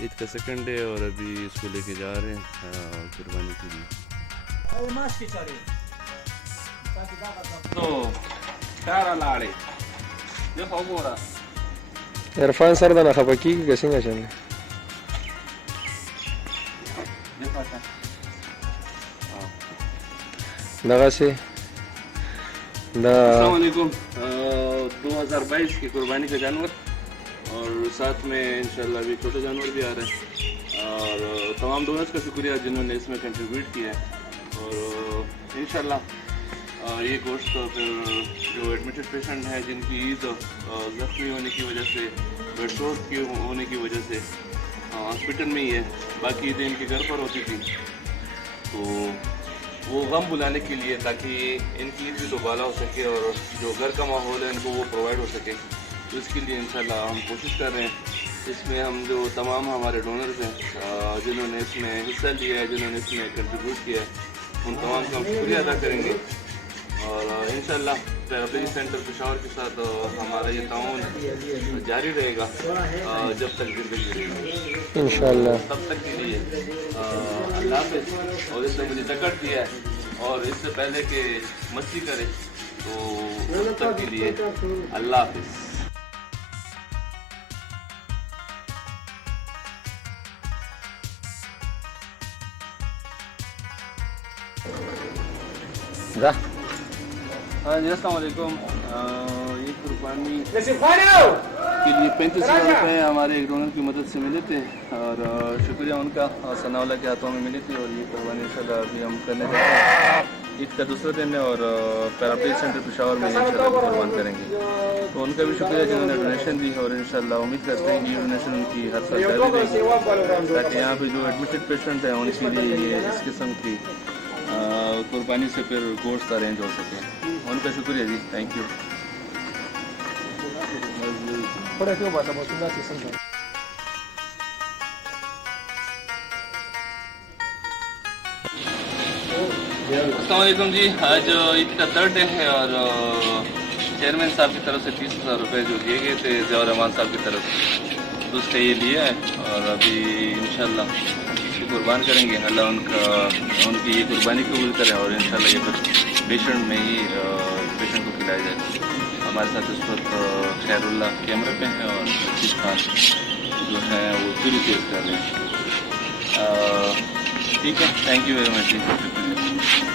عید کا second day اور ابھی اس کو لے کے جا رہے ہیں قربانی کے لیے. عرفان سر دا نه خفه کېږي که څنګه چل دی؟ دغسې السلام علیکم. 2022 کی قربانی کا جانور اور ساتھ میں انشاءاللہ ابھی چھوٹا جانور بھی آ رہا ہے اور تمام ڈونرز کا شکریہ جنہوں نے اس میں کنٹریبیوٹ کیا ہے. اور انشاءاللہ یہ گوشت پھر جو ایڈمیٹڈ پیشنٹ ہیں جن کی عید زخمی ہونے کی وجہ سے بیڈ سور ہونے کی وجہ سے ہاسپٹل میں ہی ہے, باقی عیدیں ان کے گھر پر ہوتی تھی, تو وہ غم بلانے کے لیے تاکہ ان کی عید بھی دوبالا ہو سکے اور جو گھر کا ماحول ہے ان کو وہ پرووائڈ ہو سکے, تو اس کے لیے انشاءاللہ ہم کوشش کر رہے ہیں. اس میں ہم جو تمام ہمارے ڈونرز ہیں جنہوں نے اس میں حصہ لیا ہے, جنہوں نے اس میں کنٹریبیوٹ کیا ہے, ان تمام کا ہم شکریہ ادا کریں گے. اور انشاءاللہ پیراپیری سینٹر پشاور کے ساتھ ہمارا یہ تعاون جاری رہے گا جب تک زندگی رہے گی انشاءاللہ. تب تک کے لیے اللہ حافظ. اور اس نے مجھے ٹکٹ دیا ہے اور اس سے پہلے کہ مستی کرے تو تب تک کے لیے اللہ حافظ. ہاں جی السلام علیکم. یہ قربانی کے لیے 35,000 روپئے ہمارے ایک ڈونر کی مدد سے ملے تھے اور شکریہ ان کا, ثناء اللہ کے ہاتھوں میں ملی تھی. اور یہ قربانی انشاءاللہ ابھی ہم کرنے جا رہے ہیں. عید کا دوسرا دن ہے اور پیراپیری سینٹر پشاور میں انشاءاللہ قربان کریں گے, تو ان کا بھی شکریہ جنہوں نے ڈونیشن دی. اور انشاءاللہ امید کرتے ہیں کہ یہ ڈونیشن ان کی ہر سال جاری رہے گی تاکہ یہاں پہ جو ایڈمیٹڈ پیشنٹ ہیں ان کے لیے یہ اس قسم کی قربانی سے پھر گوشت ارینج ہو سکے. ان کا شکریہ جی, تھینک یو. السلام علیکم جی. آج عید کا تھرڈ ڈے ہے اور چیئرمین صاحب کی طرف سے 30,000 روپئے جو دیے گئے تھے ضیاء الرحمان صاحب کی طرف سے, تو اس کا یہ لیا ہے اور ابھی انشاءاللہ قربان کریں گے. اللہ ان کی یہ قربانی قبول کرے اور انشاءاللہ یہ پھر پیشنٹ میں ہی پیشنٹ کو کھلایا جائے. ہمارے ساتھ اس وقت خیر اللہ کیمرے پہ ہیں اور رشید خان جو ہیں وہ پوری تیز کر رہے ہیں. ٹھیک ہے, تھینک یو ویری مچ.